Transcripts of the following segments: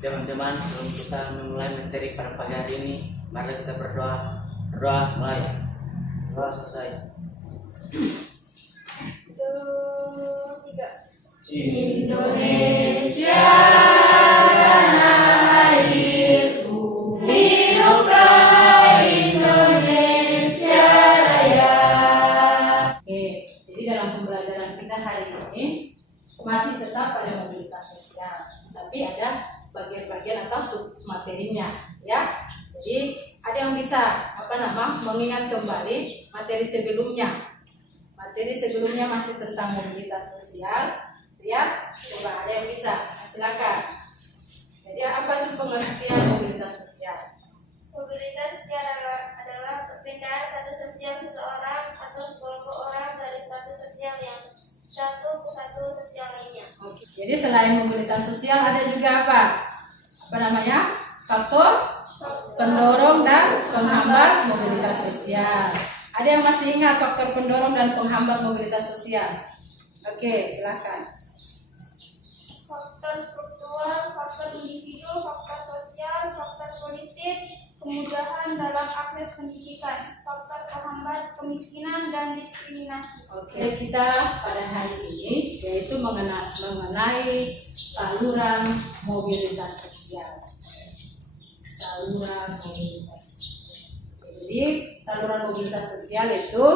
teman-teman, sebelum kita memulai materi pada pagi hari ini, mari kita berdoa. Berdoa mulai. Doa selesai. 2, 3. Indonesia tanah airku, hiduplah Indonesia Raya. Oke, jadi dalam pembelajaran kita hari ini masih tetap pada mobilitas sosial, tapi ada bagian-bagian atau sub materinya, ya. Jadi ada yang bisa mengingat kembali materi sebelumnya. Materi sebelumnya masih tentang mobilitas sosial. Ya, coba ada yang bisa, silakan. Jadi apa itu pengertian mobilitas sosial? Mobilitas sosial adalah perpindahan status sosial seseorang atau sekelompok orang dari status sosial yang satu ke status sosial lainnya. Oke. Jadi selain mobilitas sosial ada juga faktor pendorong dan penghambat mobilitas sosial. Ada yang masih ingat faktor pendorong dan penghambat mobilitas sosial? Oke, silakan. Faktor struktural, faktor individu, faktor sosial, faktor politik, kemudahan dalam akses pendidikan, faktor penghambat kemiskinan dan diskriminasi. Oke, kita pada hari ini yaitu mengenai saluran mobilitas sosial. Saluran mobilitas sosial. Jadi saluran mobilitas sosial itu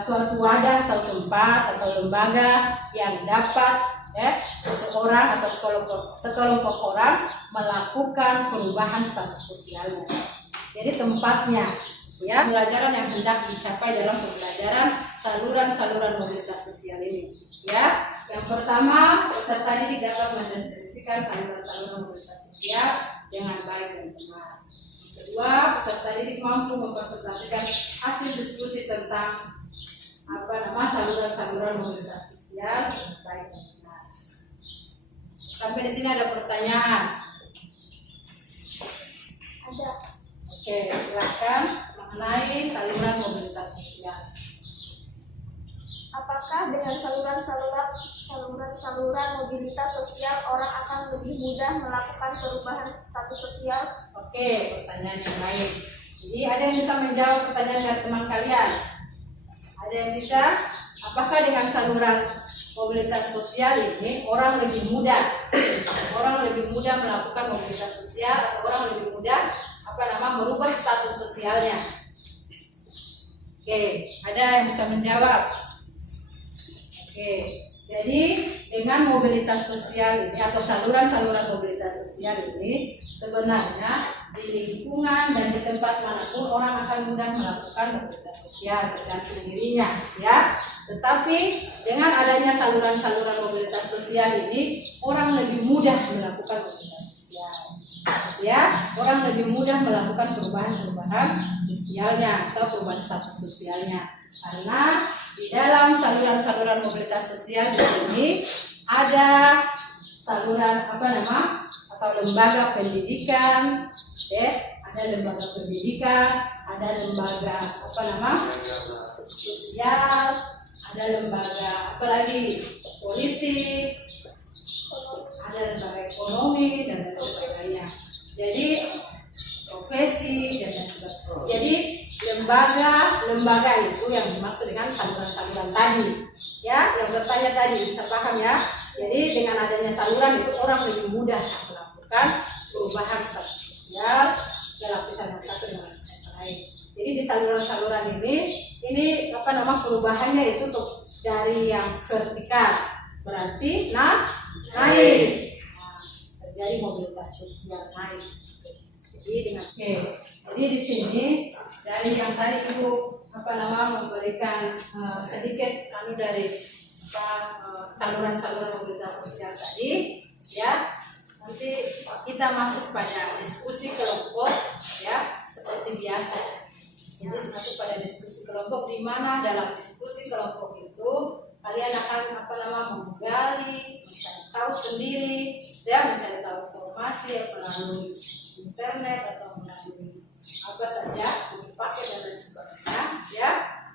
suatu wadah atau tempat atau lembaga yang dapat seseorang atau sekelompok orang melakukan perubahan status sosialnya. Jadi tempatnya, ya, pembelajaran yang hendak dicapai dalam pembelajaran saluran-saluran mobilitas sosial ini. Ya, yang pertama, peserta didik dapat mendeskripsikan saluran-saluran mobilitas sosial dengan baik dan benar. Kedua, peserta didik mampu mempresentasikan hasil diskusi tentang saluran-saluran mobilitas sosial dengan baik dan benar. Sampai di sini ada pertanyaan? Ada. Oke, silakan mengenai saluran mobilitas sosial. Apakah dengan saluran mobilitas sosial orang akan lebih mudah melakukan perubahan status sosial? Oke, pertanyaan yang baik. Jadi ada yang bisa menjawab pertanyaan dari teman kalian? Ada yang bisa? Apakah dengan saluran mobilitas sosial ini orang lebih mudah melakukan mobilitas sosial, atau orang lebih mudah merubah status sosialnya? Oke, ada yang bisa menjawab? Oke, jadi dengan mobilitas sosial ini atau saluran-saluran mobilitas sosial ini sebenarnya di lingkungan dan di tempat manapun orang akan mudah melakukan mobilitas sosial tergantung dirinya, ya. Tetapi dengan adanya saluran-saluran mobilitas sosial ini orang lebih mudah melakukan mobilitas sosial, ya. Orang lebih mudah melakukan perubahan sosialnya atau perubahan status sosialnya karena di dalam saluran-saluran mobilitas sosial di sini ada saluran atau lembaga pendidikan, ada lembaga pendidikan, ada lembaga sosial, ada lembaga politik, ada lembaga ekonomi dan lain sebagainya. Jadi profesi dan lain sebagainya. Jadi lembaga itu yang dimaksud dengan saluran-saluran tadi, ya, yang bertanya tadi bisa paham ya. Jadi dengan adanya saluran itu orang lebih mudah melakukan perubahan status sosial dari lapisan yang satu dengan lapisan yang lain. Jadi di saluran-saluran ini perubahannya itu dari yang vertikal, berarti naik. Terjadi mobilitas sosial naik. Jadi di sini dari yang tadi Ibu memberikan sedikit dari saluran-saluran mobilitas sosial tadi, ya. Nanti kita masuk pada diskusi kelompok, ya, seperti biasa. Jadi masuk pada diskusi kelompok di mana dalam diskusi kelompok itu kalian akan menggali, mencari tahu sendiri, ya, mencari tahu informasi melalui internet atau melalui apa saja, buku paket dan lain sebagainya, ya.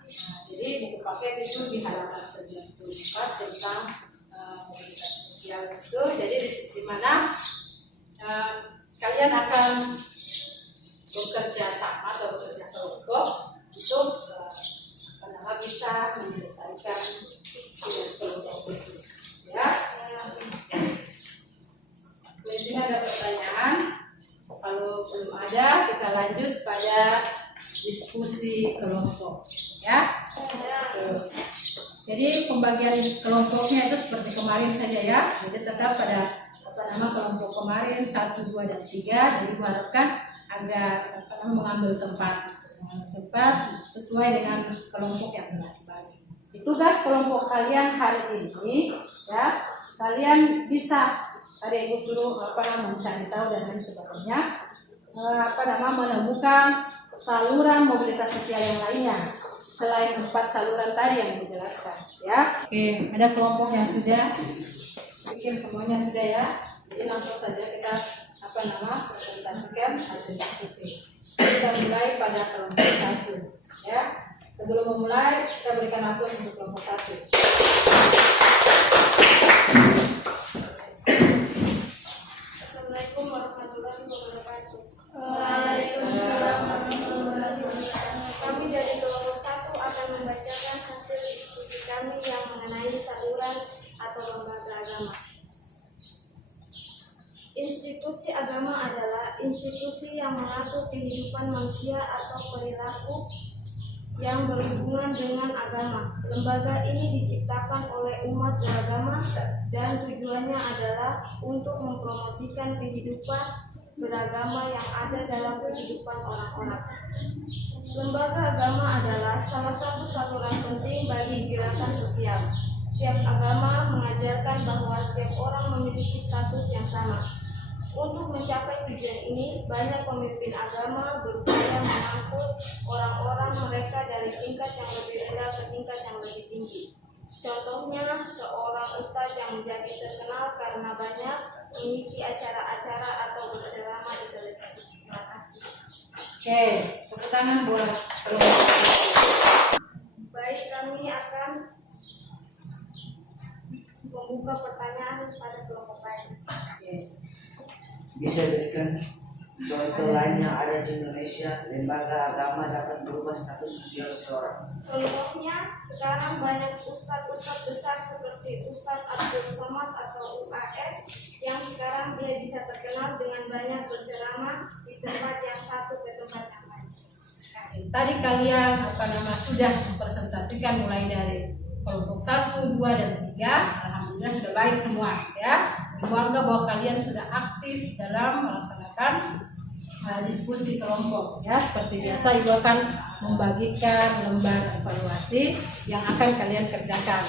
Nah, jadi buku paket itu di halaman 94 tentang mobilitas sosial itu. Jadi di mana kalian akan bekerja sama atau bekerja kelompok untuk bisa menyelesaikan tugas kelompok itu, ya. Di sini ada pertanyaan. Kalau belum ada, kita lanjut pada diskusi kelompok, ya. Jadi pembagian kelompoknya itu seperti kemarin saja, ya. Jadi tetap pada kelompok kemarin 1, 2, dan 3. Jadi diharapkan agar mengambil tempat sesuai dengan kelompok yang telah dibagi. Tugas kelompok kalian hari ini, ya, kalian bisa tadi ibu suruh mencari tahu dan lain sebagainya, menemukan saluran mobilitas sosial yang lainnya selain 4 saluran tadi yang dijelaskan, ya. Oke, ada kelompok yang sudah bikin semuanya sudah, ya. Jadi langsung saja kita presentasikan hasil diskusi. Kita mulai pada kelompok 1, ya. Sebelum memulai, kita berikan aplaus untuk kelompok 1. Assalamualaikum warahmatullahi wabarakatuh. Waalaikumsalam warahmatullahi wabarakatuh. Kami dari kelompok 1 akan membacakan hasil diskusi kami yang mengenai saluran atau lembaga agama. Institusi agama adalah institusi yang mengatur kehidupan manusia atau perilaku yang berhubungan dengan agama. Lembaga ini diciptakan oleh umat beragama dan tujuannya adalah untuk mempromosikan kehidupan beragama yang ada dalam kehidupan orang-orang. Lembaga agama adalah salah satu saluran penting bagi gerakan sosial. Setiap agama mengajarkan bahwa setiap orang memiliki status yang sama. Untuk mencapai tujuan ini, banyak pemimpin agama berupaya mengangkut orang-orang mereka dari tingkat yang lebih rendah ke tingkat yang lebih tinggi. Contohnya, seorang ustadz yang menjadi terkenal karena banyak mengisi acara-acara atau berceramah di televisi. Terima kasih. Oke, tepuk tangan buat kelompok. Baik, kami akan membuka pertanyaan pada kelompok lain. Oke. Bisa berikan contoh lain yang ada di Indonesia, lembaga agama dapat berubah status sosial seseorang. Contohnya, sekarang banyak ustadz-ustadz besar seperti Ustadz Abdul Somad atau UAS yang sekarang dia bisa terkenal dengan banyak berceramah di tempat yang satu ke tempat yang lain. Tadi kalian sudah mempresentasikan mulai dari kelompok 1, 2, dan 3. Alhamdulillah sudah baik semua, ya. Bangga bahwa kalian sudah aktif dalam melaksanakan diskusi kelompok, ya. Seperti biasa Ibu akan membagikan lembar evaluasi yang akan kalian kerjakan.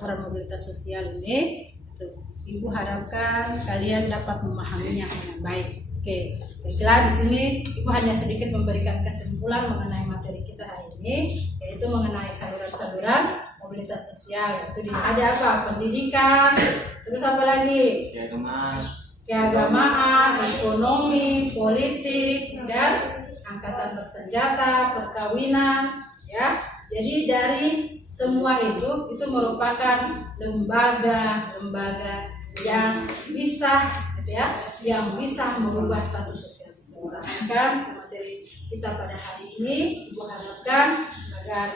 Saluran mobilitas sosial ini Ibu harapkan kalian dapat memahaminya dengan baik. Oke, baiklah, di sini Ibu hanya sedikit memberikan kesimpulan mengenai materi kita hari ini, yaitu mengenai saluran-saluran mobilitas sosial. Yaitu ada apa? Pendidikan, terus apa lagi? Keagamaan, ekonomi, politik, dan angkatan bersenjata, perkawinan, ya. Jadi dari semua itu merupakan lembaga-lembaga yang bisa, ya, yang bisa merubah status sosial seseorang. Kan materi kita pada hari ini Ibu harapkan agar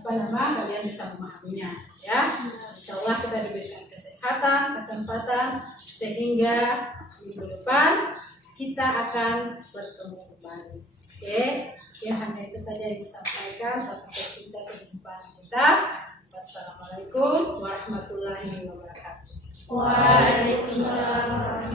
kalian bisa memahaminya, ya. Insyaallah kita diberikan kesempatan sehingga minggu depan kita akan bertemu kembali. Oke, ya, hanya itu saja Ibu sampaikan. Sampai selesai perjumpaan kita. Wassalamualaikum warahmatullahi wabarakatuh. Waalaikumsalam.